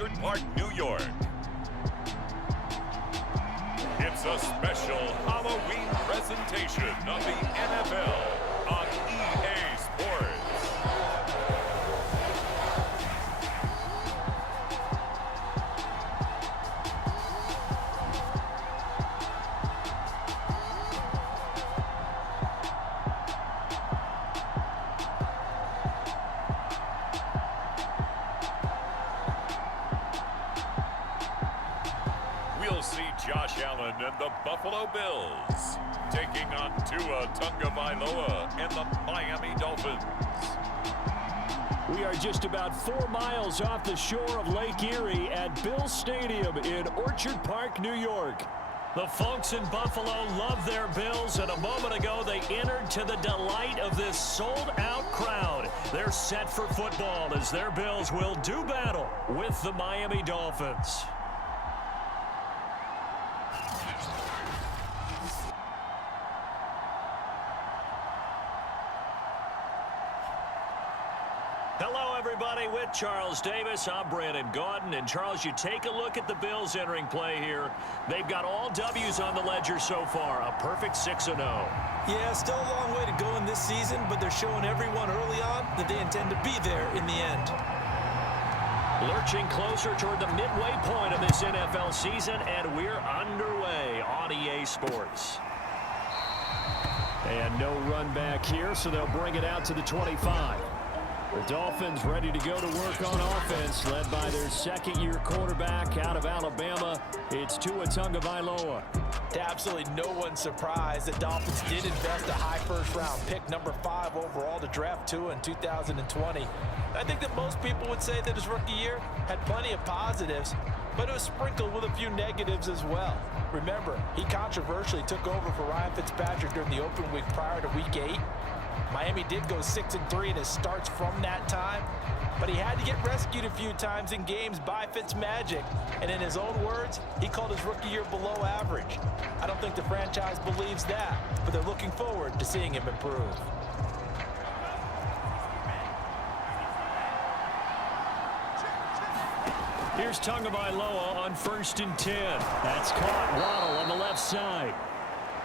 Orchard Park, New York. It's a special Halloween presentation of the NFL on EA Sports. We'll see Josh Allen and the Buffalo Bills taking on Tua Tagovailoa and the Miami Dolphins. We are just about 4 miles off the shore of Lake Erie at Bills Stadium in Orchard Park, New York. The folks in Buffalo love their Bills, and a moment ago they entered to the delight of this sold-out crowd. They're set for football as their Bills will do battle with the Miami Dolphins. Hello, everybody. With Charles Davis, I'm Brandon Gaudin. And, Charles, you take a look at the Bills entering play here. They've got all W's on the ledger so far, a perfect 6-0. Yeah, still a long way to go in this season, but they're showing everyone early on that they intend to be there in the end. Lurching closer toward the midway point of this NFL season, and we're underway on EA Sports. And no run back here, so they'll bring it out to the 25. The Dolphins ready to go to work on offense, led by their second-year quarterback out of Alabama. It's Tua Tagovailoa. To absolutely no one's surprise, the Dolphins did invest a high first-round pick, number 5 overall, to draft Tua in 2020. I think that most people would say that his rookie year had plenty of positives, but it was sprinkled with a few negatives as well. Remember, he controversially took over for Ryan Fitzpatrick during the open week prior to Week 8. Miami did go 6-3 in his starts from that time, but he had to get rescued a few times in games by Fitzmagic. And in his own words, he called his rookie year below average. I don't think the franchise believes that, but they're looking forward to seeing him improve. Here's Tagovailoa on 1st and 10. That's caught. Waddle on the left side.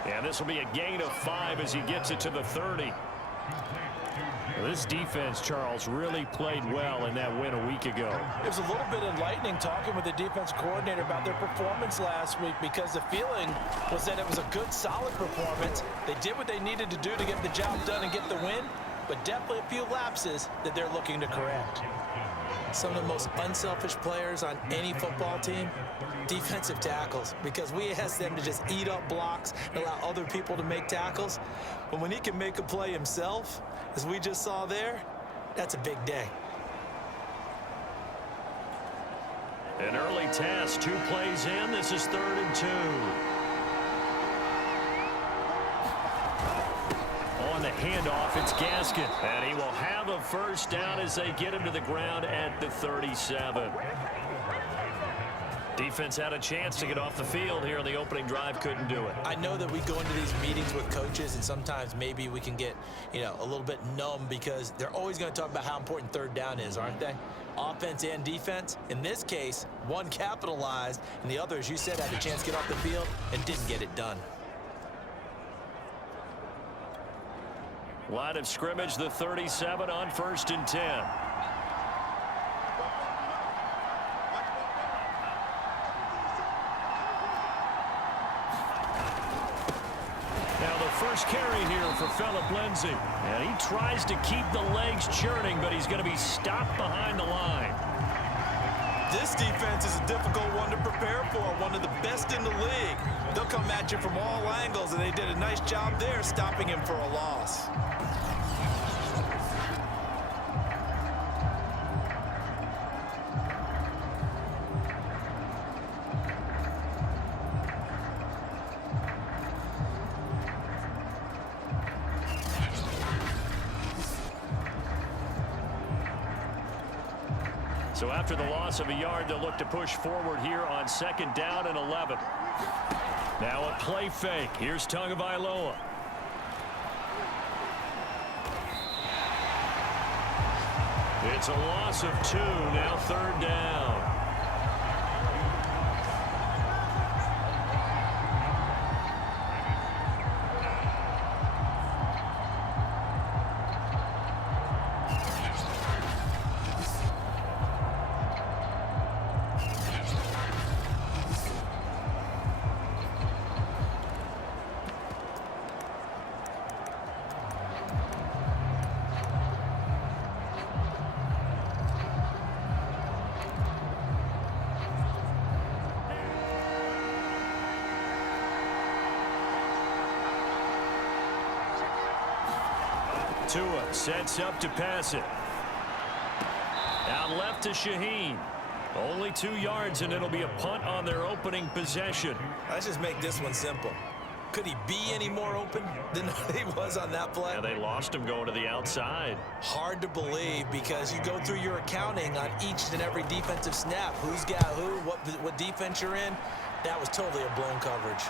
And this will be a gain of 5 as he gets it to the 30. This defense, Charles, really played well in that win a week ago. It was a little bit enlightening talking with the defense coordinator about their performance last week, because the feeling was that it was a good, solid performance. They did what they needed to do to get the job done and get the win, but definitely a few lapses that they're looking to correct. Some of the most unselfish players on any football team, defensive tackles, because we ask them to just eat up blocks and allow other people to make tackles. But when he can make a play himself, as we just saw there, that's a big day. An early test, 2 plays in. This is 3rd and 2. On the handoff, it's Gaskin. And he will have a first down as they get him to the ground at the 37. Defense had a chance to get off the field here on the opening drive, couldn't do it. I know that we go into these meetings with coaches, and sometimes maybe we can get, a little bit numb, because they're always going to talk about how important 3rd down is, aren't they? Offense and defense. In this case, one capitalized, and the other, as you said, had a chance to get off the field and didn't get it done. Line of scrimmage, the 37 on 1st and 10. Now the first carry here for Phillip Lindsay. And he tries to keep the legs churning, but he's going to be stopped behind the line. This defense is a difficult one to prepare for, one of the best in the league. They'll come at you from all angles, and they did a nice job there stopping him for a loss. So after the loss of a yard, they'll look to push forward here on 2nd down and 11. Now a play fake. Here's Tagovailoa. It's a loss of 2. Now 3rd down. Tua sets up to pass it. Out left to Shaheen. Only 2 yards, and it'll be a punt on their opening possession. Let's just make this one simple. Could he be any more open than he was on that play? Yeah, they lost him going to the outside. Hard to believe, because you go through your accounting on each and every defensive snap. Who's got who, what defense you're in. That was totally a blown coverage.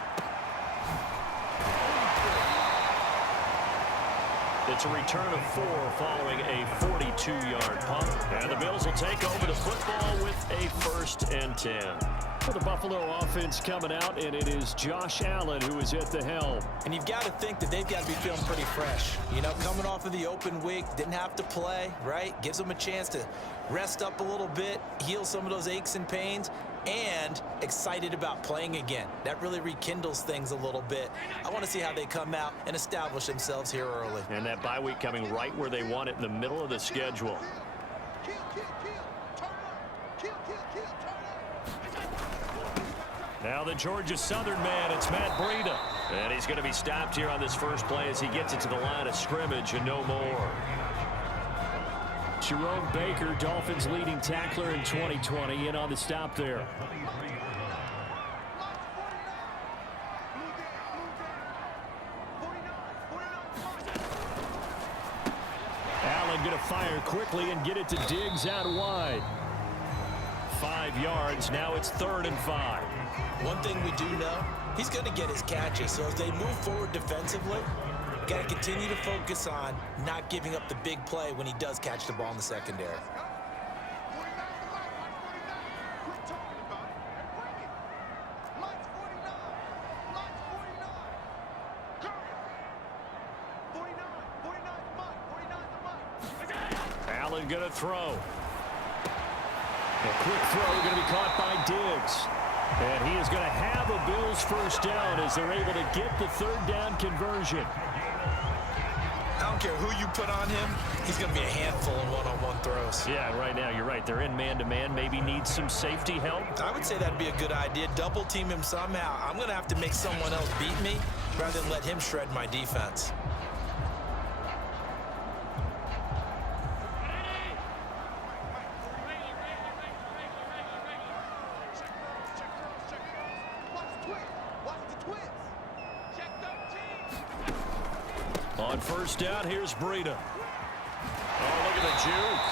It's a return of 4 following a 42-yard punt. And the Bills will take over the football with a 1st and 10. For the Buffalo offense coming out, and it is Josh Allen who is at the helm. And you've got to think that they've got to be feeling pretty fresh. You know, coming off of the open week, didn't have to play, right? Gives them a chance to rest up a little bit, heal some of those aches and pains, and excited about playing again. That really rekindles things a little bit. I want to see how they come out and establish themselves here early. And that bye week coming right where they want it, in the middle of the schedule. Now the Georgia Southern man, it's Matt Breida. And he's going to be stopped here on this first play as he gets it to the line of scrimmage and no more. Jerome Baker, Dolphins leading tackler in 2020, in on the stop there. Allen going to fire quickly and get it to Diggs out wide. 5 yards. Now it's 3rd and 5. One thing we do know, he's going to get his catches. So as they move forward defensively, got to continue to focus on not giving up the big play when he does catch the ball in the secondary. Allen going to throw. A quick throw going to be caught by Diggs. And he is going to have a Bills 1st down as they're able to get the 3rd down conversion. I don't care who you put on him, he's going to be a handful in one-on-one throws. Yeah, right now, you're right. They're in man-to-man. Maybe needs some safety help. I would say that'd be a good idea. Double team him somehow. I'm going to have to make someone else beat me rather than let him shred my defense. On 1st down, here's Breida. Oh, look at the juke.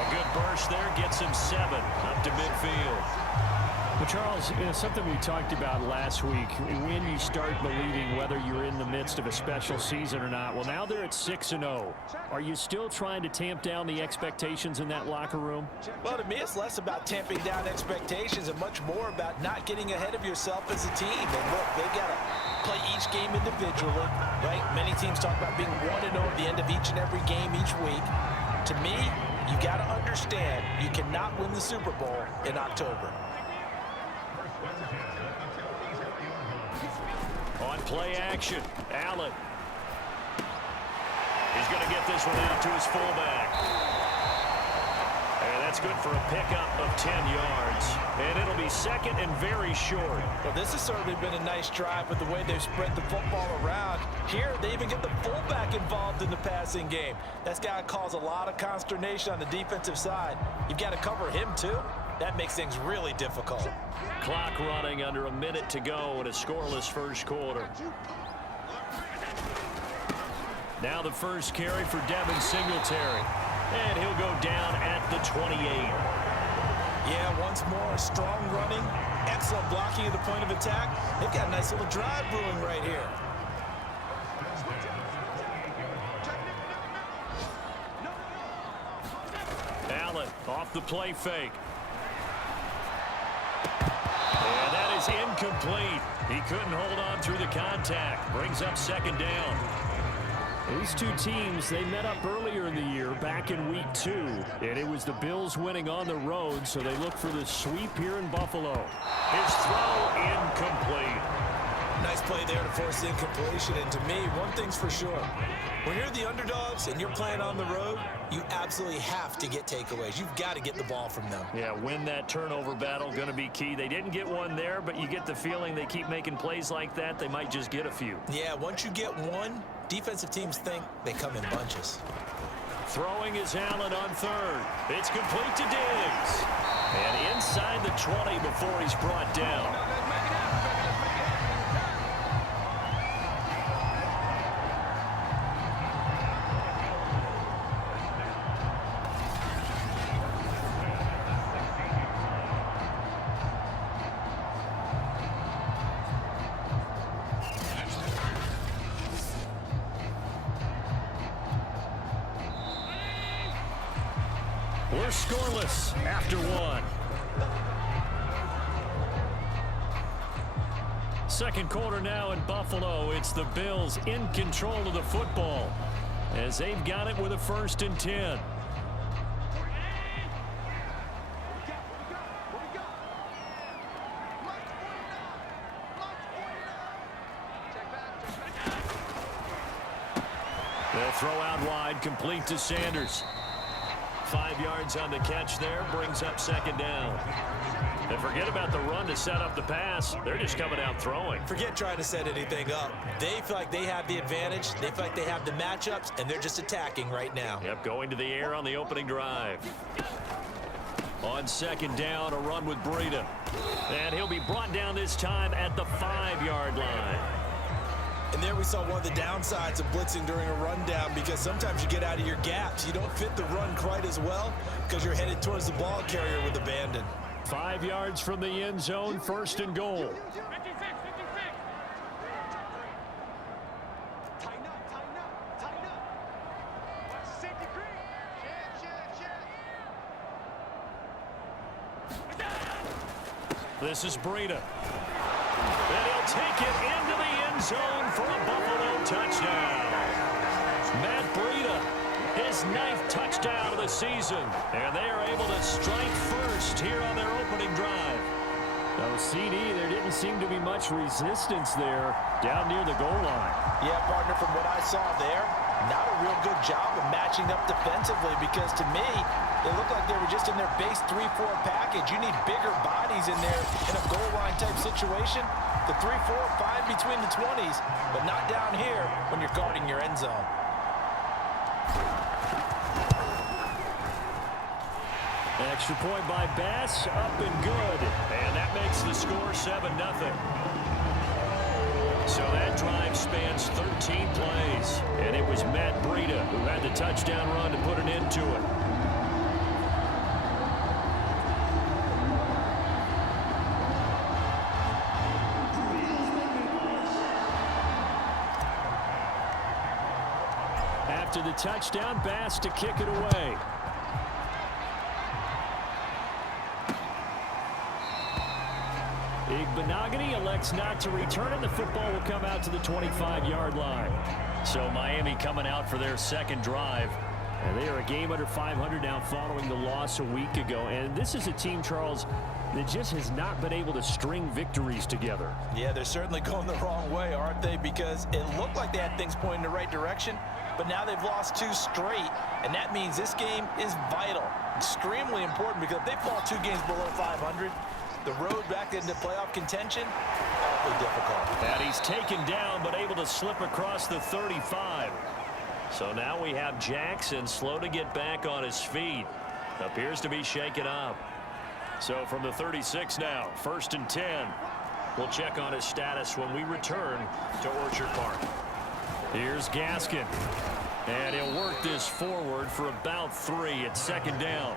A good burst there, gets him 7 up to midfield. Well, Charles, something we talked about last week, when you start believing whether you're in the midst of a special season or not. Well, now they're at 6-0. Are you still trying to tamp down the expectations in that locker room? Well, to me, it's less about tamping down expectations and much more about not getting ahead of yourself as a team. And look, they've got to play each game individually, right? Many teams talk about being 1-0 at the end of each and every game each week. To me, you got to understand you cannot win the Super Bowl in October. On play action, Allen. He's going to get this one out to his fullback. And that's good for a pickup of 10 yards. And it'll be 2nd and very short. Well, this has certainly been a nice drive with the way they've spread the football around. Here, they even get the fullback involved in the passing game. That's got to cause a lot of consternation on the defensive side. You've got to cover him, too. That makes things really difficult. Clock running under a minute to go in a scoreless first quarter. Now the first carry for Devin Singletary. And he'll go down at the 28. Yeah, once more, strong running, excellent blocking at the point of attack. They've got a nice little drive brewing right here. Allen off the play fake. And that is incomplete. He couldn't hold on through the contact. Brings up 2nd down. These two teams, they met up earlier in the year, back in week 2. And it was the Bills winning on the road, so they look for the sweep here in Buffalo. His throw incomplete. Nice play there to force incompletion. And to me, one thing's for sure. When you're the underdogs and you're playing on the road, you absolutely have to get takeaways. You've got to get the ball from them. Yeah, win that turnover battle, going to be key. They didn't get one there, but you get the feeling they keep making plays like that, they might just get a few. Yeah, once you get one, defensive teams think they come in bunches. Throwing is Allen on third. It's complete to Diggs. And inside the 20 before he's brought down. We're scoreless after one. Second quarter now in Buffalo. It's the Bills in control of the football as they've got it with a 1st and 10. They'll throw out wide, complete to Sanders. 5 yards on the catch there, brings up 2nd down. And forget about the run to set up the pass. They're just coming out throwing. Forget trying to set anything up. They feel like they have the advantage. They feel like they have the matchups, and they're just attacking right now. Yep, going to the air on the opening drive. On 2nd down, a run with Breida. And he'll be brought down this time at the 5-yard line. And there we saw one of the downsides of blitzing during a rundown, because sometimes you get out of your gaps. You don't fit the run quite as well because you're headed towards the ball carrier with abandon. 5 yards from the end zone, 1st and goal. This is Breida. And he'll take it into the end zone for a Buffalo touchdown. Matt Breida, his 9th touchdown of the season. And they are able to strike first here on their opening drive. Now, CD, there didn't seem to be much resistance there down near the goal line. Yeah, partner, from what I saw there, not a real good job of matching up defensively, because to me, they looked like they were just in their base 3-4 package. You need bigger bodies in there in a goal line type situation. The 3-4, fine between the 20s, but not down here when you're guarding your end zone. Extra point by Bass, up and good. And that makes the score 7-0. So that drive spans 13 plays. And it was Matt Breida who had the touchdown run to put an end to it. After the touchdown, Bass to kick it away. Igbenogany elects not to return it. The football will come out to the 25-yard line. So Miami coming out for their 2nd drive. And they are a game under 500 now following the loss a week ago. And this is a team, Charles, that just has not been able to string victories together. Yeah, they're certainly going the wrong way, aren't they? Because it looked like they had things pointing in the right direction, but now they've lost 2 straight. And that means this game is vital, extremely important, because if they fall 2 games below 500, the road back into playoff contention, awfully difficult. And he's taken down, but able to slip across the 35. So now we have Jackson slow to get back on his feet. Appears to be shaken up. So from the 36 now, 1st and 10. We'll check on his status when we return to Orchard Park. Here's Gaskin. And he'll work this forward for about 3 at 2nd down.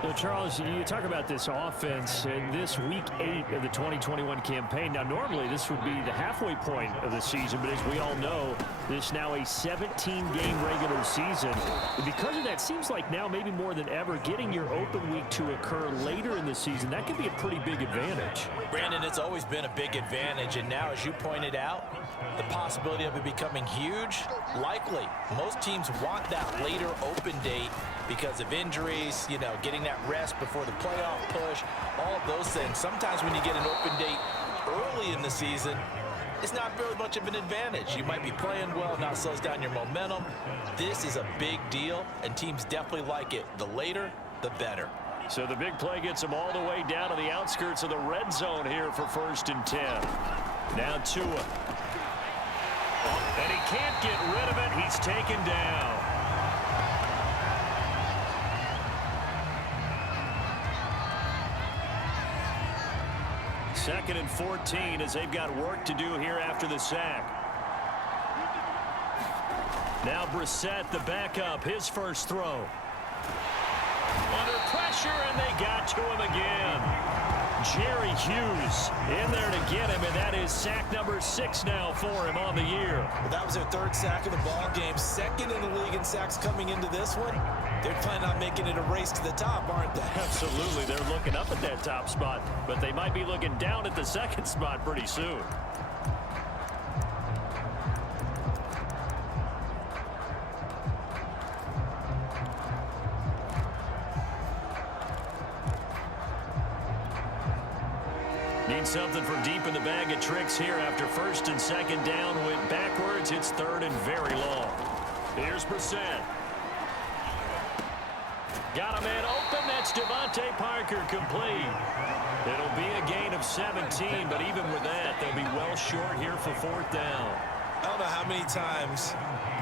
So, Charles, you talk about this offense in this week 8 of the 2021 campaign. Now, normally this would be the halfway point of the season, but as we all know, this now a 17-game regular season. And because of that, seems like now maybe more than ever, getting your open week to occur later in the season, that could be a pretty big advantage. Brandon, it's always been a big advantage, and now, as you pointed out, the possibility of it becoming huge, likely. Most teams want that later open date because of injuries, you know, getting that rest before the playoff push, all of those things. Sometimes when you get an open date early in the season, it's not really much of an advantage. You might be playing well, now it slows down your momentum. This is a big deal, and teams definitely like it. The later, the better. So the big play gets them all the way down to the outskirts of the red zone here for 1st and 10. Now Tua. And he can't get rid of it. He's taken down. Second and 14 as they've got work to do here after the sack. Now Brissett, the backup, his first throw. Under pressure, and they got to him again. Jerry Hughes in there to get him, and that is sack number 6 now for him on the year. Well, that was their 3rd sack of the ball game. 2nd in the league in sacks coming into this one. They're planning on making it a race to the top, aren't they? Absolutely. They're looking up at that top spot, but they might be looking down at the 2nd spot pretty soon. Need something from deep in the bag of tricks here after 1st and 2nd down. Went backwards. It's 3rd and very long. Here's Brissett. Got a man open. That's Devontae Parker complete. It'll be a gain of 17, but even with that, they'll be well short here for 4th down. I don't know how many times,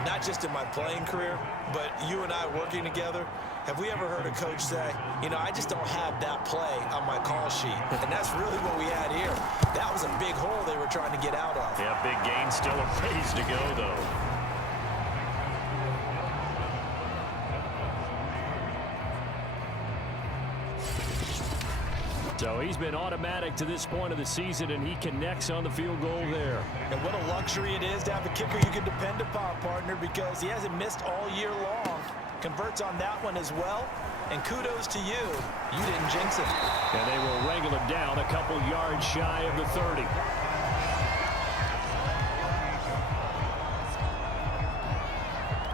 not just in my playing career, but you and I working together, have we ever heard a coach say, you know, I just don't have that play on my call sheet. And that's really what we had here. That was a big hole they were trying to get out of. Yeah, big gain, still a ways to go, though. So he's been automatic to this point of the season, and he connects on the field goal there. And what a luxury it is to have a kicker you can depend upon, partner, because he hasn't missed all year long. Converts on that one as well. And kudos to you. You didn't jinx it. And they will wrangle him down a couple yards shy of the 30.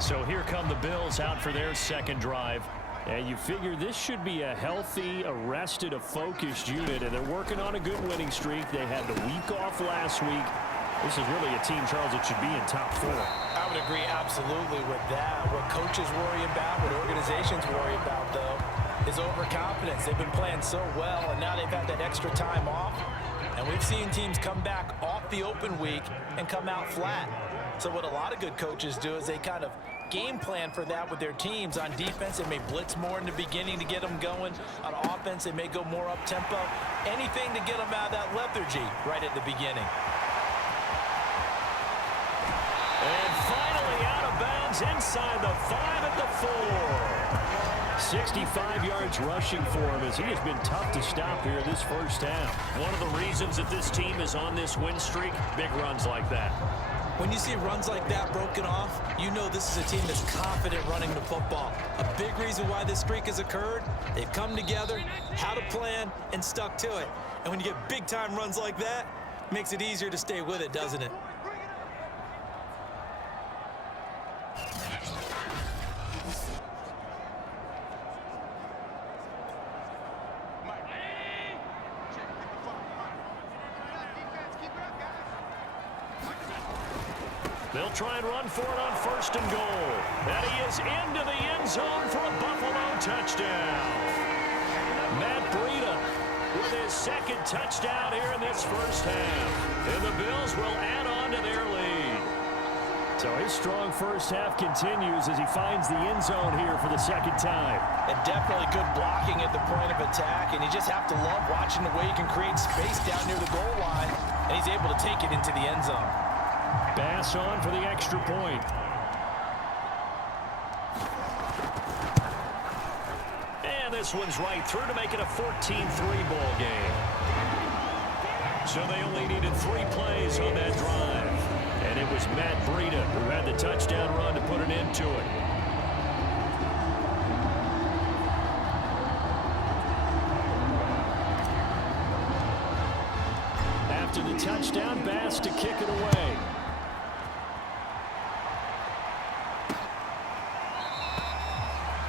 So here come the Bills out for their 2nd drive. And you figure this should be a healthy, arrested, a focused unit, and they're working on a good winning streak. They had the week off last week. This is really a team, Charles, that should be in top 4. I would agree absolutely with that. What coaches worry about, what organizations worry about, though, is overconfidence. They've been playing so well, and now they've had that extra time off. And we've seen teams come back off the open week and come out flat. So what a lot of good coaches do is they kind of game plan for that with their teams. On defense, they may blitz more in the beginning to get them going. On offense, they may go more up-tempo. Anything to get them out of that lethargy right at the beginning. And finally out of bounds inside the 5 at the 4. 65 yards rushing for him as he has been tough to stop here this first half. One of the reasons that this team is on this win streak, big runs like that. When you see runs like that broken off, you know this is a team that's confident running the football. A big reason why this streak has occurred, they've come together, had a plan, and stuck to it. And when you get big-time runs like that, it makes it easier to stay with it, doesn't it? They'll try and run for it on 1st and goal. And he is into the end zone for a Buffalo touchdown. Matt Breida with his 2nd touchdown here in this first half. And the Bills will add on to their lead. So his strong first half continues as he finds the end zone here for the 2nd time. And definitely good blocking at the point of attack. And you just have to love watching the way he can create space down near the goal line. And he's able to take it into the end zone. Pass on for the extra point. And this one's right through to make it a 14-3 ball game. So they only needed 3 plays on that drive. And it was Matt Breida who had the touchdown run to put an end to it. After the touchdown, Bass to kick it away.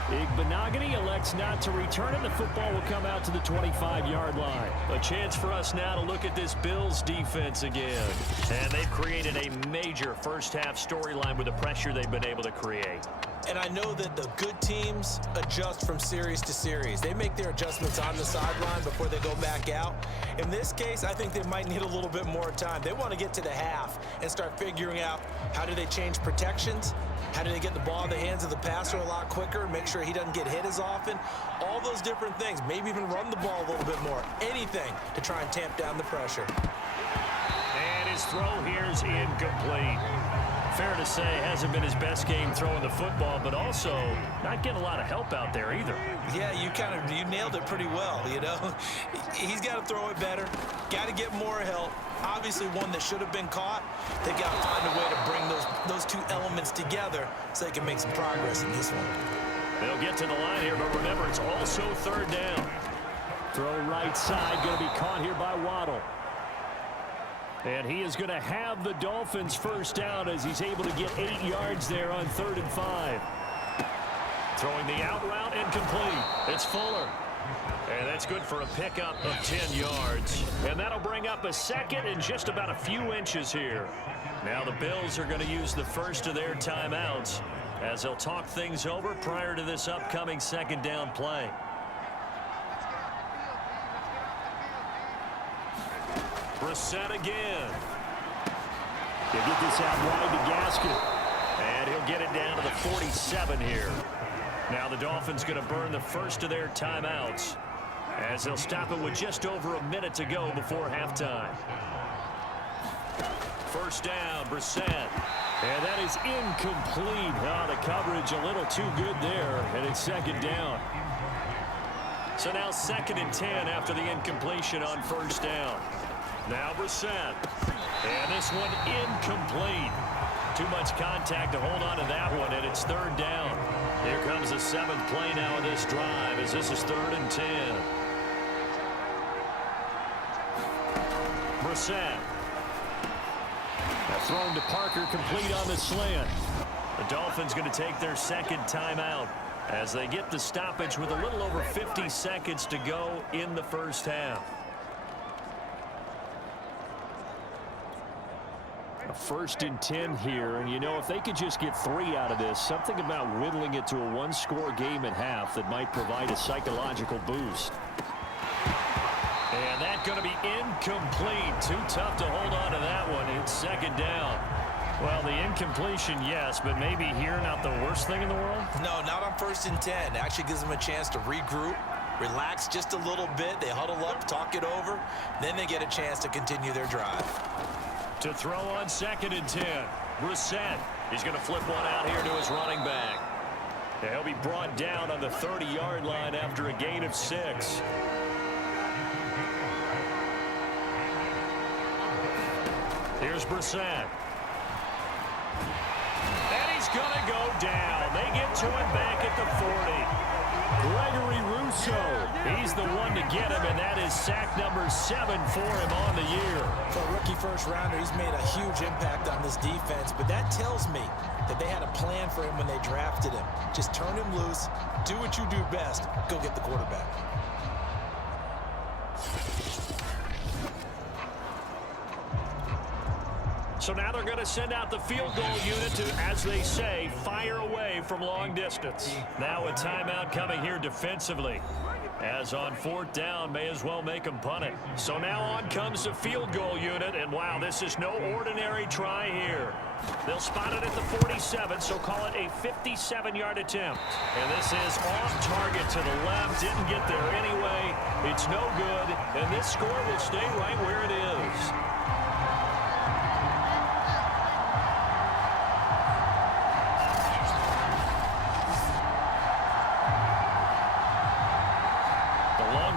Igbenogany elects not to return it. The football will come out to the 25-yard line. A chance for us now to look at this Bills defense again. And they've created a major first-half storyline with the pressure they've been able to create. And I know that the good teams adjust from series to series. They make their adjustments on the sideline before they go back out. In this case, I think they might need a little bit more time. They want to get to the half and start figuring out how do they change protections, how do they get the ball in the hands of the passer a lot quicker, make sure he doesn't get hit as often, all those different things. Maybe even run the ball a little bit more, anything to try and tamp down the pressure. And his throw here is incomplete. Fair to say, hasn't been his best game throwing the football, but also not getting a lot of help out there either. Yeah, you nailed it pretty well, you know. He's got to throw it better, got to get more help. Obviously one that should have been caught. They got to find a way to bring those two elements together so they can make some progress in this one. They'll get to the line here, but remember, it's also third down. Throw right side, going to be caught here by Waddle. And he is going to have the Dolphins first down as he's able to get 8 yards there on 3rd and 5. Throwing the out route incomplete. It's Fuller. And that's good for a pickup of 10 yards. And that'll bring up a second and just about a few inches here. Now the Bills are going to use the first of their timeouts as they'll talk things over prior to this upcoming second down play. Brissett again. He'll get this out wide to Gaskin. And he'll get it down to the 47 here. Now the Dolphins going to burn the first of their timeouts as they'll stop it with just over a minute to go before halftime. First down, Brissett. And that is incomplete. Oh, the coverage a little too good there, and it's second down. So now 2nd and 10 after the incompletion on first down. Now Brissett. And this one incomplete. Too much contact to hold on to that one, and it's 3rd down. Here comes the 7th play now of this drive as this is 3rd and 10. Brissett. Thrown to Parker, complete on the slant. The Dolphins going to take their second timeout as they get the stoppage with a little over 50 seconds to go in the first half. A 1st and 10 here, and you know, if they could just get 3 out of this, something about whittling it to a one-score game at half that might provide a psychological boost. And that's going to be incomplete. Too tough to hold on to that one. It's 2nd down. Well, the incompletion, yes, but maybe here not the worst thing in the world? No, not on 1st and 10. It actually gives them a chance to regroup, relax just a little bit. They huddle up, talk it over. Then they get a chance to continue their drive. To throw on 2nd and 10. Brissett. He's going to flip one out here to his running back. He'll be brought down on the 30-yard line after a gain of 6. Here's Brissett. And he's going to go down. They get to him back at the 40. Gregory Rousseau, he's the one to get him, and that is sack number 7 for him on the year. For a rookie first-rounder, he's made a huge impact on this defense, but that tells me that they had a plan for him when they drafted him. Just turn him loose, do what you do best, go get the quarterback. So now they're going to send out the field goal unit to, as they say, fire away from long distance. Now a timeout coming here defensively. As on 4th down, may as well make them punt it. So now on comes the field goal unit, and wow, this is no ordinary try here. They'll spot it at the 47, so call it a 57-yard attempt. And this is off target to the left, didn't get there anyway. It's no good, and this score will stay right where it is.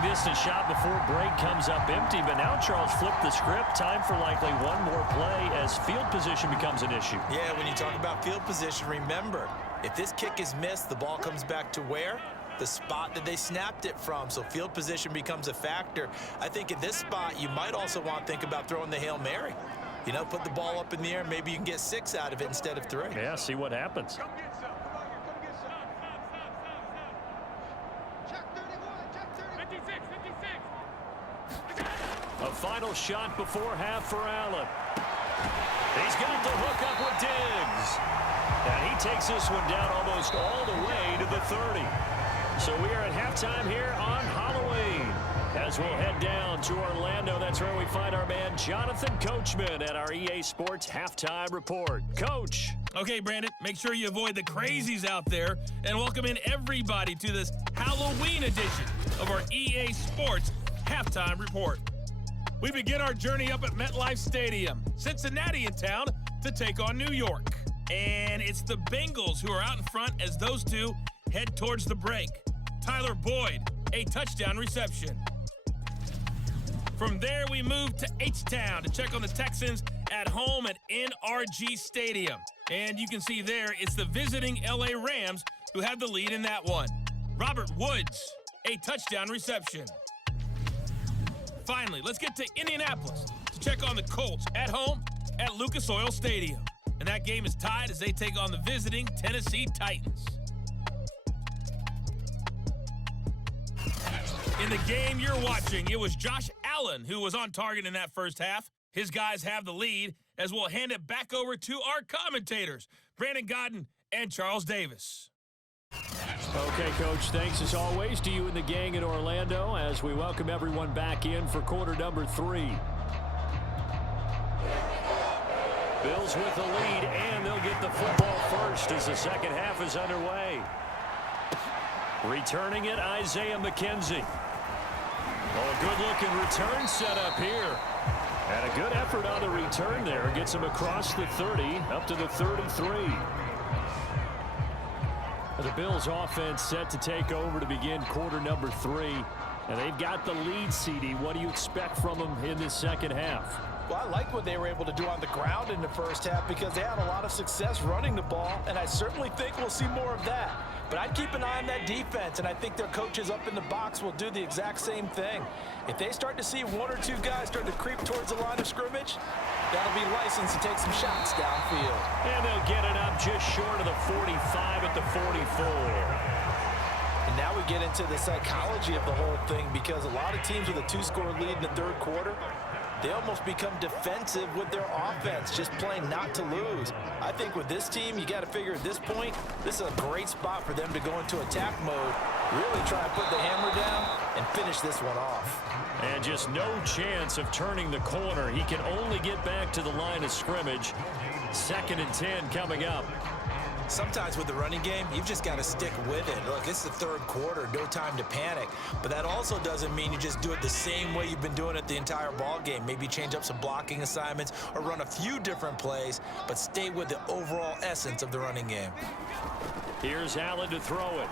Distance shot before break comes up empty, but now Charles flipped the script. Time for likely one more play as field position becomes an issue. Yeah, when you talk about field position, remember, if this kick is missed, the ball comes back to where? The spot that they snapped it from. So field position becomes a factor. I think at this spot, you might also want to think about throwing the Hail Mary. You know, put the ball up in the air. Maybe you can get 6 out of it instead of 3. Yeah, see what happens. A final shot before half for Allen. He's got the hook up with Diggs. And he takes this one down almost all the way to the 30. So we are at halftime here on Halloween. As we'll head down to Orlando, that's where we find our man Jonathan Coachman at our EA Sports Halftime Report. Coach. Okay, Brandon, make sure you avoid the crazies out there and welcome in everybody to this Halloween edition of our EA Sports Halftime Report. We begin our journey up at MetLife Stadium, Cincinnati in town to take on New York. And it's the Bengals who are out in front as those two head towards the break. Tyler Boyd, a touchdown reception. From there, we move to H-Town to check on the Texans at home at NRG Stadium. And you can see there, it's the visiting LA Rams who have the lead in that one. Robert Woods, a touchdown reception. Finally, let's get to Indianapolis to check on the Colts at home at Lucas Oil Stadium. And that game is tied as they take on the visiting Tennessee Titans. In the game you're watching, it was Josh Allen who was on target in that first half. His guys have the lead as we'll hand it back over to our commentators, Brandon Godden and Charles Davis. Okay, Coach, thanks as always to you and the gang in Orlando as we welcome everyone back in for quarter number 3. Bills with the lead, and they'll get the football first as the second half is underway. Returning it, Isaiah McKenzie. Oh, a good-looking return set up here. And a good effort on the return there. Gets him across the 30, up to the 33. The Bills offense set to take over to begin quarter number 3. And they've got the lead, CD. What do you expect from them in this second half? Well, I like what they were able to do on the ground in the first half because they had a lot of success running the ball, and I certainly think we'll see more of that. But I'd keep an eye on that defense, and I think their coaches up in the box will do the exact same thing. If they start to see one or two guys start to creep towards the line of scrimmage, that'll be licensed to take some shots downfield. And they'll get it up just short of the 45 at the 44. And now we get into the psychology of the whole thing because a lot of teams with a 2-score lead in the third quarter, they almost become defensive with their offense, just playing not to lose. I think with this team, you got to figure at this point, this is a great spot for them to go into attack mode, really try to put the hammer down and finish this one off. And just no chance of turning the corner. He can only get back to the line of scrimmage. 2nd and 10 coming up. Sometimes with the running game, you've just got to stick with it. Look, it's the third quarter, no time to panic. But that also doesn't mean you just do it the same way you've been doing it the entire ball game. Maybe change up some blocking assignments or run a few different plays, but stay with the overall essence of the running game. Here's Allen to throw it.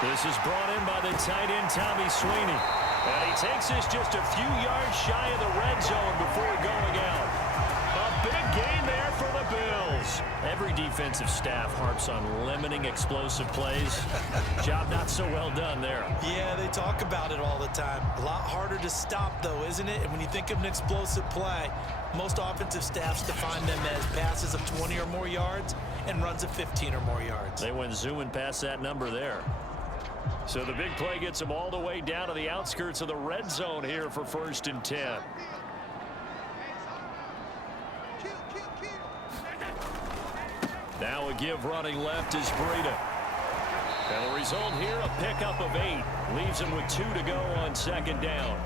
This is brought in by the tight end, Tommy Sweeney. And he takes this just a few yards shy of the red zone before going out. A big gain there for the Bills. Every defensive staff harps on limiting explosive plays. Job not so well done there. Yeah, they talk about it all the time. A lot harder to stop, though, isn't it? And when you think of an explosive play, most offensive staffs define them as passes of 20 or more yards and runs of 15 or more yards. They went zooming past that number there. So the big play gets them all the way down to the outskirts of the red zone here for 1st and 10. Now a give running left is Breida. And the result here, a pickup of 8. Leaves him with 2 to go on 2nd down.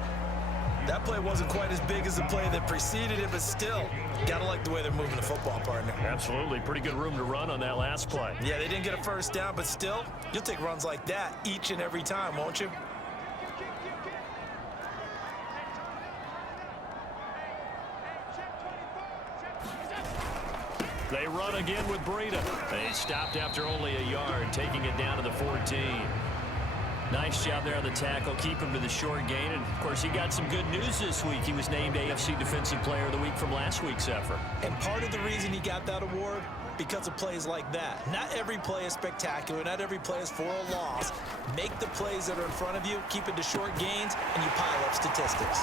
That play wasn't quite as big as the play that preceded it, but still, gotta like the way they're moving the football, partner. Absolutely. Pretty good room to run on that last play. Yeah, they didn't get a first down, but still, you'll take runs like that each and every time, won't you? They run again with Breida. They stopped after only a yard, taking it down to the 14. Nice job there on the tackle. Keep him to the short gain. And, of course, he got some good news this week. He was named AFC Defensive Player of the Week from last week's effort. And part of the reason he got that award, because of plays like that. Not every play is spectacular. Not every play is for a loss. Make the plays that are in front of you, keep it to short gains, and you pile up statistics.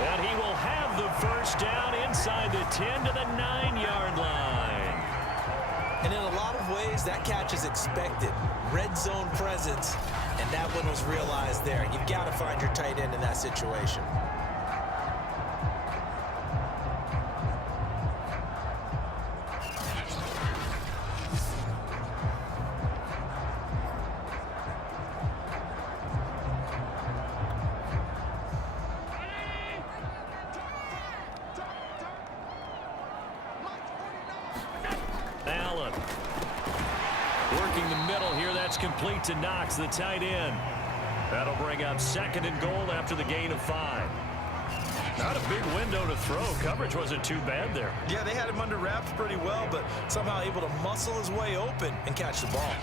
And he will have the first down inside the 10 to the 9-yard line. And in a lot of ways, that catch is expected. Red zone presence, and that one was realized there. You've got to find your tight end in that situation. Working the middle here. That's complete to Knox, the tight end. That'll bring up 2nd and goal after the gain of 5. Not a big window to throw. Coverage wasn't too bad there. Yeah, they had him under wraps pretty well, but somehow able to muscle his way open and catch the ball.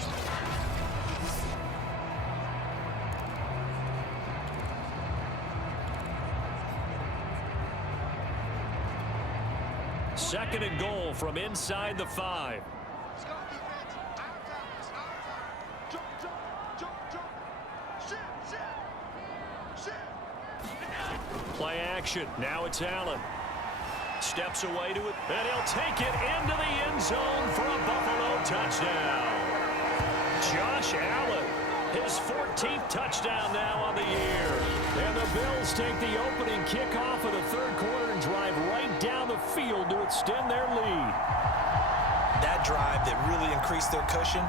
Second and goal from inside the 5. Play action. Now it's Allen. Steps away to it, and he'll take it into the end zone for a Buffalo touchdown. Josh Allen, his 14th touchdown now on the year. And the Bills take the opening kickoff of the third quarter and drive right down the field to extend their lead. That drive that really increased their cushion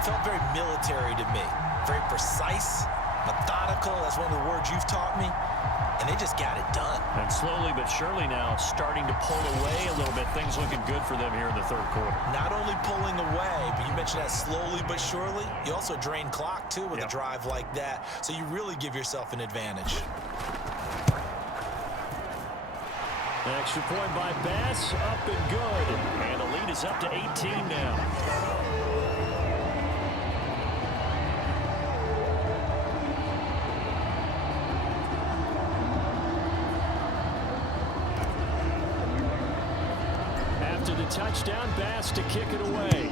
felt very military to me. Very precise, methodical. That's one of the words you've taught me. And they just got it done. And slowly but surely now starting to pull away a little bit. Things looking good for them here in the third quarter. Not only pulling away, but you mentioned that slowly but surely. You also drain clock, too, with a drive like that. So you really give yourself an advantage. An extra point by Bass, up and good. And the lead is up to 18 now. Touchdown, Bass to kick it away.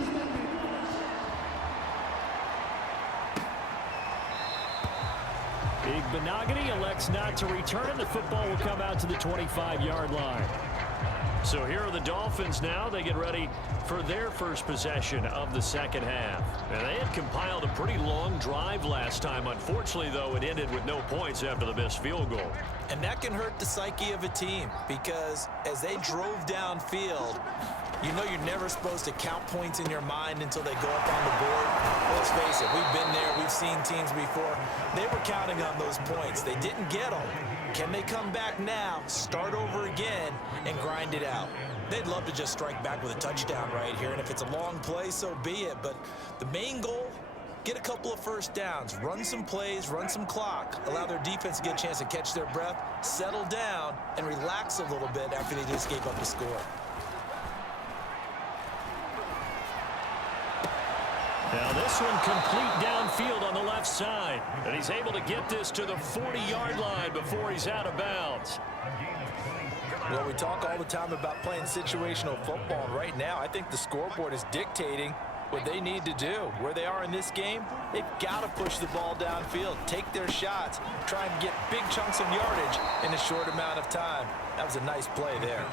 Benogany elects not to return it. The football will come out to the 25-yard line. So here are the Dolphins now. They get ready for their first possession of the second half. And they had compiled a pretty long drive last time. Unfortunately, though, it ended with no points after the missed field goal. And that can hurt the psyche of a team because as they drove downfield, you know you're never supposed to count points in your mind until they go up on the board. Let's face it, we've been there. We've seen teams before. They were counting on those points. They didn't get them. Can they come back now, start over again, and grind it out? They'd love to just strike back with a touchdown right here, and if it's a long play, so be it. But the main goal, get a couple of first downs, run some plays, run some clock, allow their defense to get a chance to catch their breath, settle down, and relax a little bit after they just gave up the score. Now this one complete downfield on the left side. And he's able to get this to the 40-yard line before he's out of bounds. Well, we talk all the time about playing situational football. And right now, I think the scoreboard is dictating what they need to do. Where they are in this game, they've got to push the ball downfield, take their shots, try and get big chunks of yardage in a short amount of time. That was a nice play there.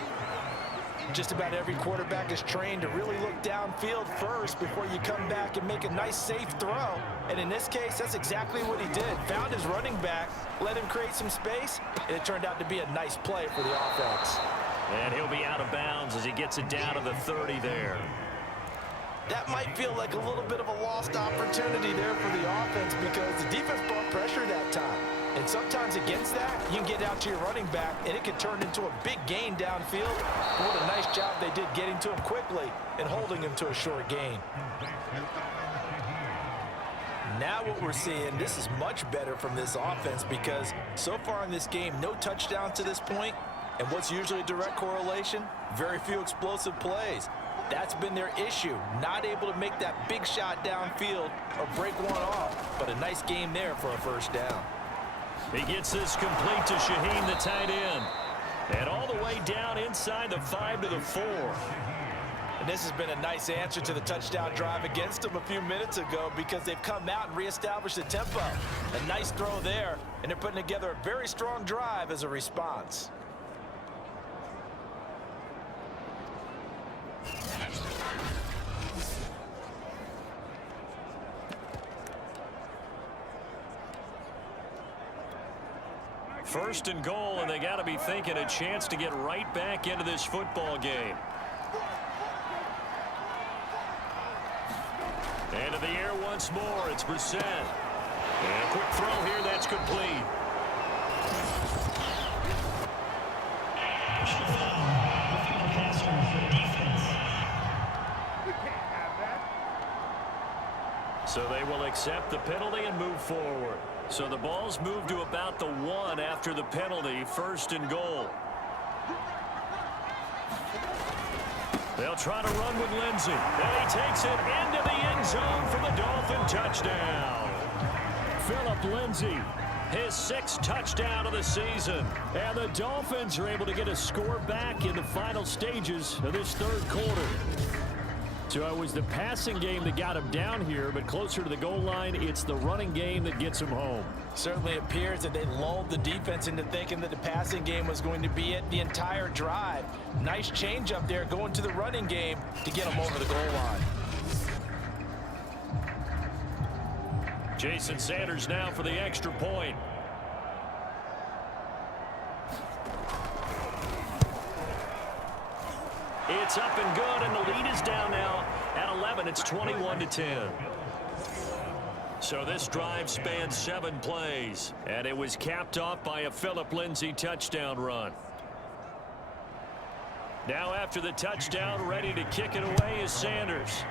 Just about every quarterback is trained to really look downfield first before you come back and make a nice, safe throw. And in this case, that's exactly what he did. Found his running back, let him create some space, and it turned out to be a nice play for the offense. And he'll be out of bounds as he gets it down to the 30 there. That might feel like a little bit of a lost opportunity there for the offense because the defense brought pressure that time. And sometimes against that, you can get out to your running back, and it can turn into a big gain downfield. What a nice job they did getting to him quickly and holding him to a short gain. Now what we're seeing, this is much better from this offense because so far in this game, no touchdowns to this point. And what's usually a direct correlation? Very few explosive plays. That's been their issue, not able to make that big shot downfield or break one off. But a nice game there for a first down. He gets this complete to Shaheen, the tight end. And all the way down inside the 5 to the 4. And this has been a nice answer to the touchdown drive against them a few minutes ago because they've come out and reestablished the tempo. A nice throw there, and they're putting together a very strong drive as a response. First and goal, and they got to be thinking a chance to get right back into this football game. Into the air once more, it's Brissett. And a quick throw here, that's complete. So they will accept the penalty and move forward. So the ball's moved to about the 1 after the penalty, 1st and goal. They'll try to run with Lindsey. And he takes it into the end zone for the Dolphin touchdown. Phillip Lindsey, his 6th touchdown of the season. And the Dolphins are able to get a score back in the final stages of this 3rd quarter. So it was the passing game that got him down here, but closer to the goal line, it's the running game that gets him home. Certainly appears that they lulled the defense into thinking that the passing game was going to be it the entire drive. Nice change up there going to the running game to get him over the goal line. Jason Sanders now for the extra point. It's up and good, and the lead is down now at 11. It's 21-10. So this drive spans 7 plays, and it was capped off by a Phillip Lindsey touchdown run. Now after the touchdown, ready to kick it away is Sanders.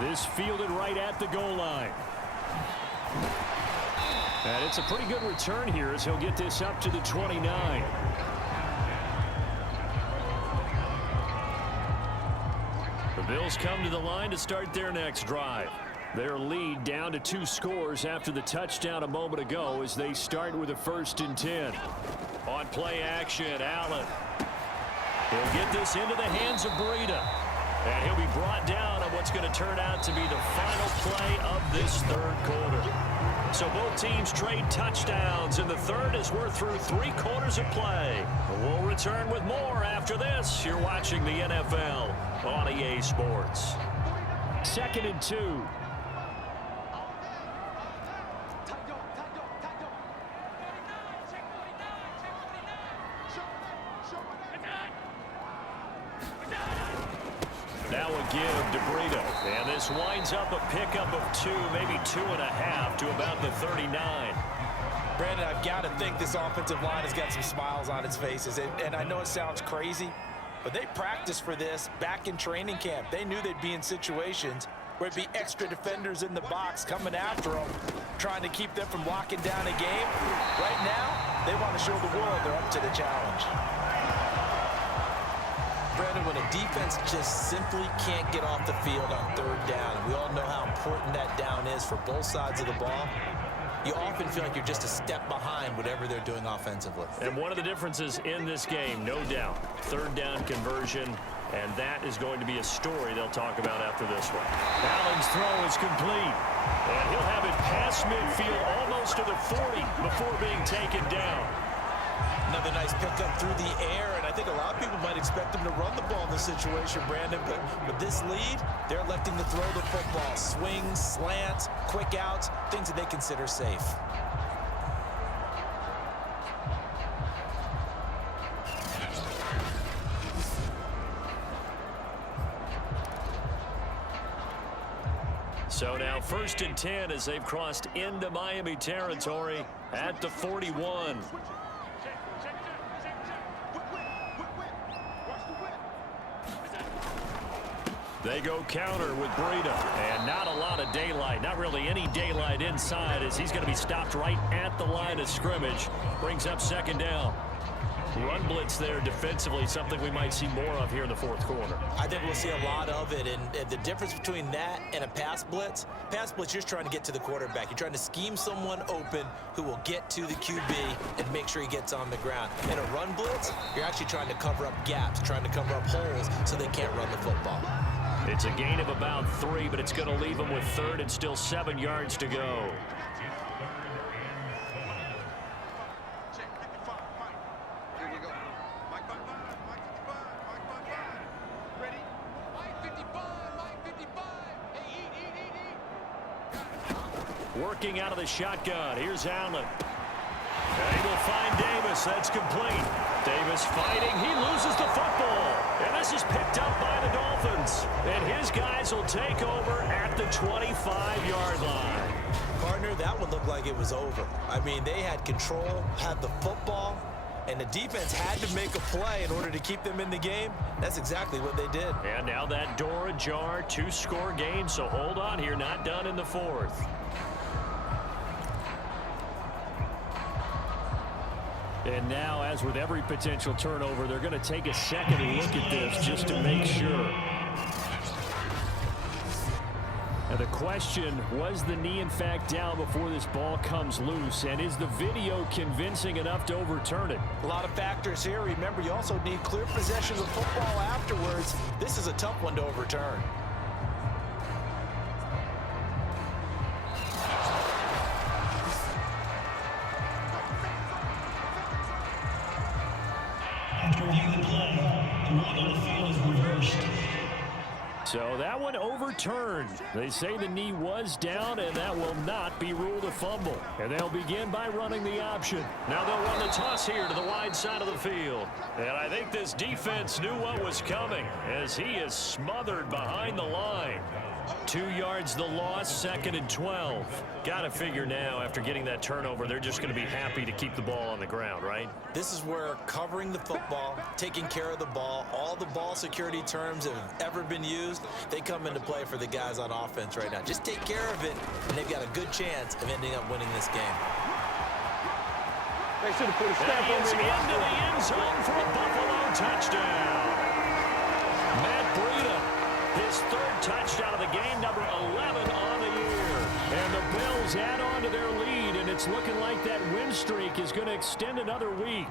This fielded right at the goal line. And it's a pretty good return here as he'll get this up to the 29. The Bills come to the line to start their next drive. Their lead down to 2 scores after the touchdown a moment ago as they start with a 1st and 10. On play action, Allen. He'll get this into the hands of Breida. And he'll be brought down on what's going to turn out to be the final play of this 3rd quarter. So both teams trade touchdowns in the 3rd as we're through 3 quarters of play. We'll return with more after this. You're watching the NFL on EA Sports. 2nd and 2. Now a give to Breida. And this winds up a pickup of 2, maybe 2.5 to about the 39. Brandon, I've got to think this offensive line has got some smiles on its faces. And I know it sounds crazy, but they practiced for this back in training camp. They knew they'd be in situations where it'd be extra defenders in the box coming after them, trying to keep them from locking down a game. Right now, they want to show the world they're up to the challenge. Brandon, when a defense just simply can't get off the field on 3rd down, and we all know how important that down is for both sides of the ball, you often feel like you're just a step behind whatever they're doing offensively. And one of the differences in this game, no doubt, 3rd down conversion, and that is going to be a story they'll talk about after this one. Allen's throw is complete, and he'll have it past midfield almost to the 40 before being taken down. Another nice pickup through the air, and I think a lot of people might expect him to run the ball in this situation, Brandon, but with this lead, they're electing to throw the football. Swings, slants, quick outs, things that they consider safe. So now 1st and 10 as they've crossed into Miami territory at the 41. They go counter with Breida, and not a lot of daylight, not really any daylight inside as he's going to be stopped right at the line of scrimmage. Brings up 2nd down. Run blitz there defensively, something we might see more of here in the 4th quarter. I think we'll see a lot of it, and the difference between that and a pass blitz, you're just trying to get to the quarterback. You're trying to scheme someone open who will get to the QB and make sure he gets on the ground. In a run blitz, you're actually trying to cover up gaps, trying to cover up holes so they can't run the football. It's a gain of about 3, but it's going to leave them with 3rd and still 7 yards to go. Working out of the shotgun. Here's Allen. And he will find Davis. That's complete. Davis fighting. He loses the football. And this is picked up by the Dolphins. And his guys will take over at the 25-yard line. Partner, that one looked like it was over. I mean, they had control, had the football, and the defense had to make a play in order to keep them in the game. That's exactly what they did. And now that door ajar, 2-score game, so hold on here, not done in the fourth. And now, as with every potential turnover, they're going to take a second look at this just to make sure. Now the question, was the knee in fact down before this ball comes loose? And is the video convincing enough to overturn it? A lot of factors here. Remember, you also need clear possession of football afterwards. This is a tough one to overturn. After reviewing the play, the ruling on the field is reversed. So that one overturned. They say the knee was down, and that will not be ruled a fumble. And they'll begin by running the option. Now they'll run the toss here to the wide side of the field. And I think this defense knew what was coming as he is smothered behind the line. 2 yards the loss, 2nd and 12. Got to figure now, after getting that turnover, they're just going to be happy to keep the ball on the ground, right? This is where covering the football, taking care of the ball, all the ball security terms that have ever been used, they come into play for the guys on offense right now. Just take care of it, and they've got a good chance of ending up winning this game. They should have put a stamp on into the end zone for a Buffalo touchdown. Matt Breida, his 3rd touchdown of the game, number 11 on the year. And the Bills add on to their lead, and it's looking like that win streak is going to extend another week.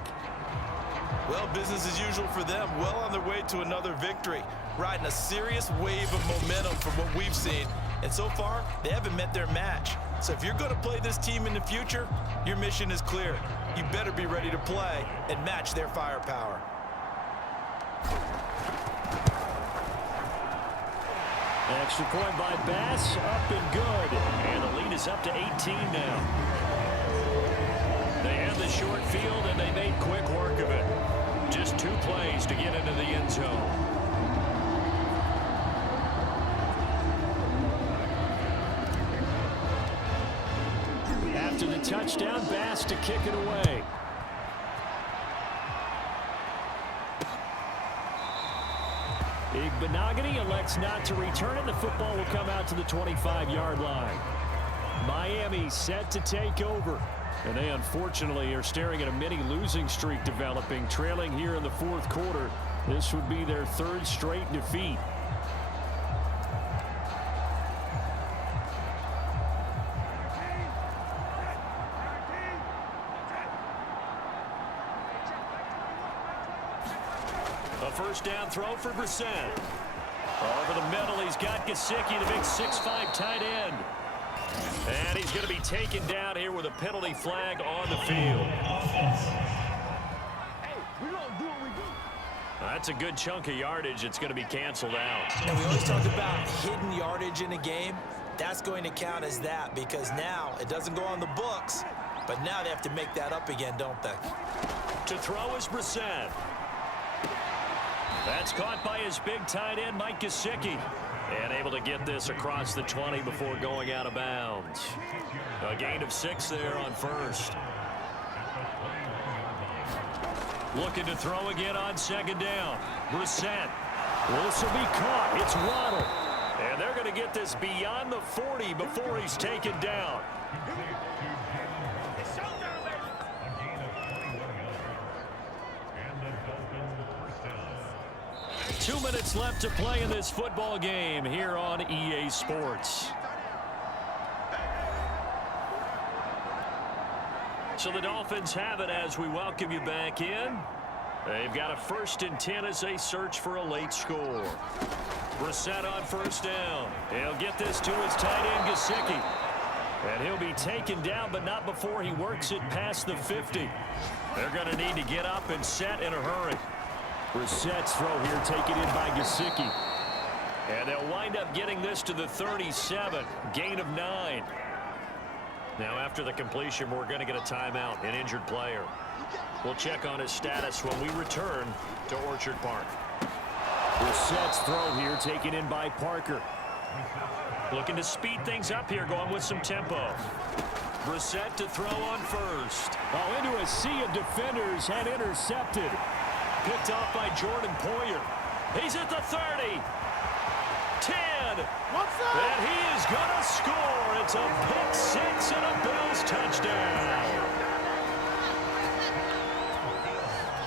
Well, business as usual for them. Well on their way to another victory. Riding a serious wave of momentum from what we've seen. And so far, they haven't met their match. So if you're going to play this team in the future, your mission is clear. You better be ready to play and match their firepower. Extra point by Bass, up and good. And the lead is up to 18 now. They have the short field, and they made quick work of it. Just 2 plays to get into the end zone. After the touchdown, Bass to kick it away. Igbenogany elects not to return it. The football will come out to the 25-yard line. Miami set to take over. And they unfortunately are staring at a mini losing streak developing, trailing here in the 4th quarter. This would be their 3rd straight defeat. A first down throw for Brissett. Over the middle, he's got Gesicki, the big 6'5" tight end. And he's going to be taken down here with a penalty flag on the field. That's a good chunk of yardage. It's going to be canceled out. And we always talk about hidden yardage in a game. That's going to count as that because now it doesn't go on the books, but now they have to make that up again, don't they? To throw is Brissett. That's caught by his big tight end, Mike Gesicki. And able to get this across the 20 before going out of bounds. A gain of 6 there on first. Looking to throw again on 2nd down. Brissett. This will be caught. It's Waddle. And they're going to get this beyond the 40 before he's taken down. 2 minutes left to play in this football game here on EA Sports. So the Dolphins have it as we welcome you back in. They've got a 1st and 10 as they search for a late score. Brissett on 1st down. He'll get this to his tight end, Gesicki. And he'll be taken down, but not before he works it past the 50. They're going to need to get up and set in a hurry. Brissett's throw here taken in by Gesicki. And they'll wind up getting this to the 37. Gain of 9. Now after the completion, we're going to get a timeout, an injured player. We'll check on his status when we return to Orchard Park. Brissett's throw here taken in by Parker. Looking to speed things up here, going with some tempo. Brissett to throw on first. Oh, into a sea of defenders and intercepted. Picked off by Jordan Poyer. He's at the 30. 10. What's up? And he is going to score. It's a pick six and a Bills touchdown.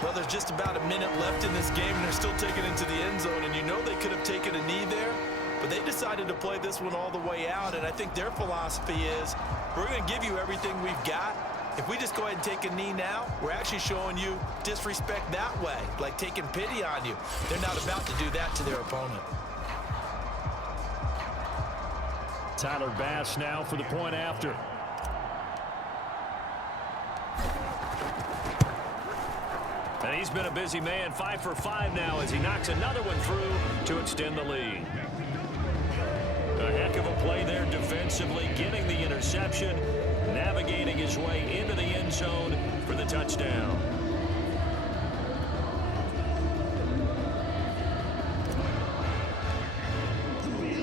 Well, there's just about a minute left in this game, and they're still taking it to the end zone. And you know they could have taken a knee there, but they decided to play this one all the way out. And I think their philosophy is, we're going to give you everything we've got. If we just go ahead and take a knee now, we're actually showing you disrespect that way, like taking pity on you. They're not about to do that to their opponent. Tyler Bass now for the point after. And he's been a busy man, 5 for 5 now as he knocks another one through to extend the lead. A heck of a play there defensively, getting the interception, navigating his way into the end zone for the touchdown.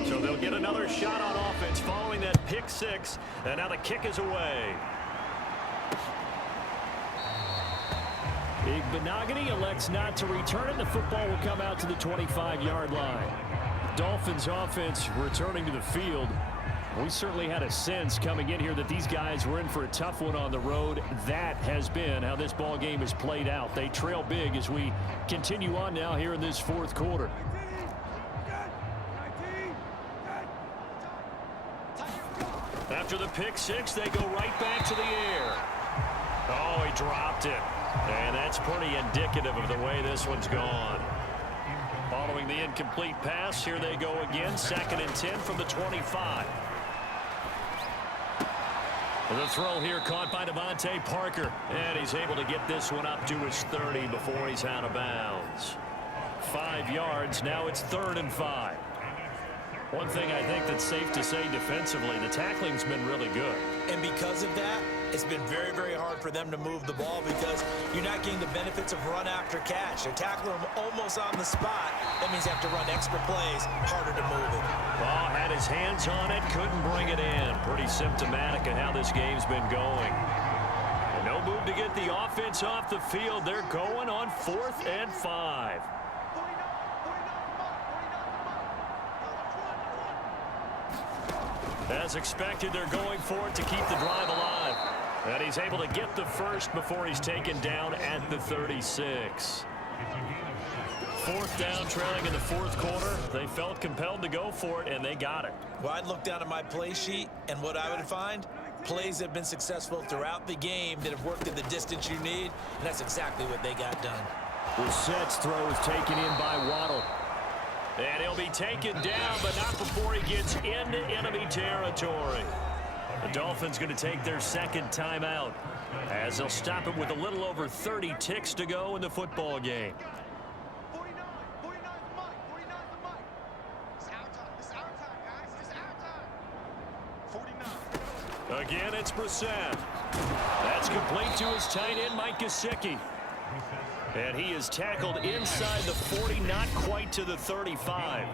So they'll get another shot on offense following that pick six, and now the kick is away. Igbenogany elects not to return it. The football will come out to the 25-yard line. Dolphins offense returning to the field. We certainly had a sense coming in here that these guys were in for a tough one on the road. That has been how this ball game has played out. They trail big as we continue on now here in this fourth quarter. After the pick six, they go right back to the air. Oh, he dropped it. And that's pretty indicative of the way this one's gone. Following the incomplete pass, here they go again. 2nd and 10 from the 25. The throw here caught by Devontae Parker. And he's able to get this one up to his 30 before he's out of bounds. 5 yards. Now it's 3rd and 5. One thing I think that's safe to say defensively, the tackling's been really good. And because of that, it's been very, very hard for them to move the ball because you're not getting the benefits of run after catch. They're tackling them almost on the spot. That means they have to run extra plays, harder to move it. Ball had his hands on it, couldn't bring it in. Pretty symptomatic of how this game's been going. And no move to get the offense off the field. They're going on 4th and 5. As expected, they're going for it to keep the drive alive. And he's able to get the first before he's taken down at the 36. 4th down, trailing in the 4th quarter. They felt compelled to go for it, and they got it. Well, I'd look down at my play sheet, and what I would find, plays that have been successful throughout the game that have worked at the distance you need, and that's exactly what they got done. Brissett's throw is taken in by Waddle. And he'll be taken down, but not before he gets into enemy territory. The Dolphins going to take their 2nd timeout as they'll stop it with a little over 30 ticks to go in the football game. 49 the mic. It's our time. It's our time, guys. It's our time. 49. Again, it's Brissett. That's complete to his tight end, Mike Gesicki. And he is tackled inside the 40, not quite to the 35.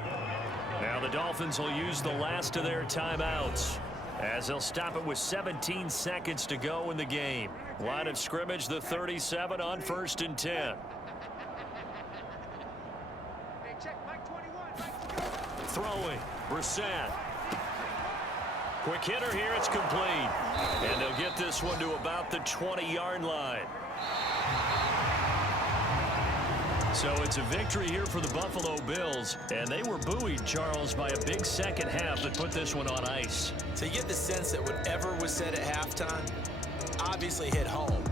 Now the Dolphins will use the last of their timeouts as they'll stop it with 17 seconds to go in the game. Line of scrimmage, the 37 on 1st and 10. Hey, check Mike 21. Throwing, Brissett. Quick hitter here, it's complete. And they'll get this one to about the 20-yard line. So it's a victory here for the Buffalo Bills, and they were buoyed, Charles, by a big second half that put this one on ice. So you get the sense that whatever was said at halftime obviously hit home.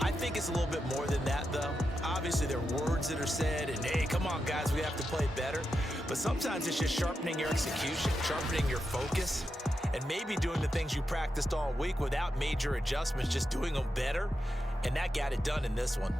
I think it's a little bit more than that, though. Obviously, there are words that are said, and, hey, come on, guys, we have to play better. But sometimes it's just sharpening your execution, sharpening your focus, and maybe doing the things you practiced all week without major adjustments, just doing them better, and that got it done in this one.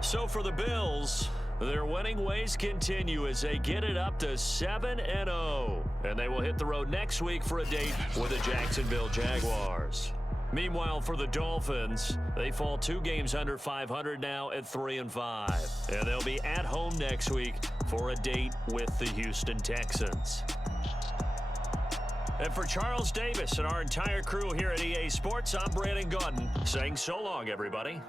So for the Bills, their winning ways continue as they get it up to 7-0. And they will hit the road next week for a date with the Jacksonville Jaguars. Meanwhile, for the Dolphins, they fall 2 games under 500 now at 3-5. And they'll be at home next week for a date with the Houston Texans. And for Charles Davis and our entire crew here at EA Sports, I'm Brandon Gaudin saying so long, everybody.